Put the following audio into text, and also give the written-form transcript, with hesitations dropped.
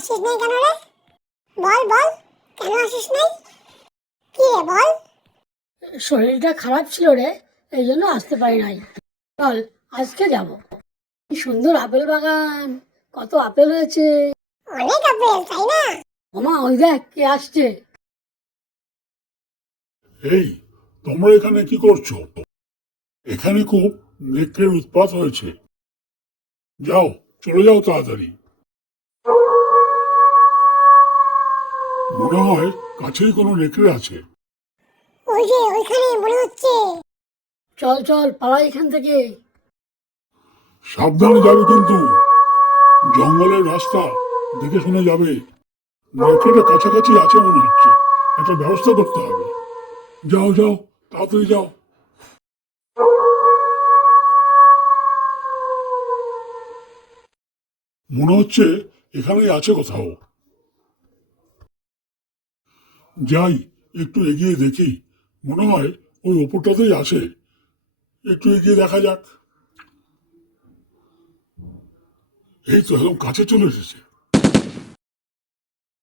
আসিস নাই কেন রে? বল বল, কেন আসিস নাই? কি রে বল? শরীরটা খারাপ ছিল রে, এই জন্য আসতে পারি নাই। চল আজকে যাব। কি সুন্দর আপেল বাগান, কত আপেল হয়েছে। অনেক আপেল তাই না? ওমা ওই দেখ কে আসছে। এই, তোমরা এখানে কি করছো? এখানে খুব নেকড়ের উৎপাত হয়েছে। যাও, চলে যাও তাড়াতাড়ি। মনে হয় কাছেই কোনো নেকড়ে আছে। ওই যে ওইখানে মনে হচ্ছে। চল চল পালাই এখান থেকে। সাবধানে যাবে কিন্তু, জঙ্গলের রাস্তা দেখে শুনে যাবে। নেকড়েটা কাছাকাছি আছে মনে হচ্ছে, একটা ব্যবস্থা করতে হবে। যাও যাও, তাড়াতাড়ি যাও। মনে হচ্ছে এখানেই আছে কোথাও। যাই, একটু এগিয়ে দেখি। মনে হয় ওই ওপরটাতেই আছে। একটু এগিয়ে দেখা যাক। এই তো একদম কাছে চলে এসেছে।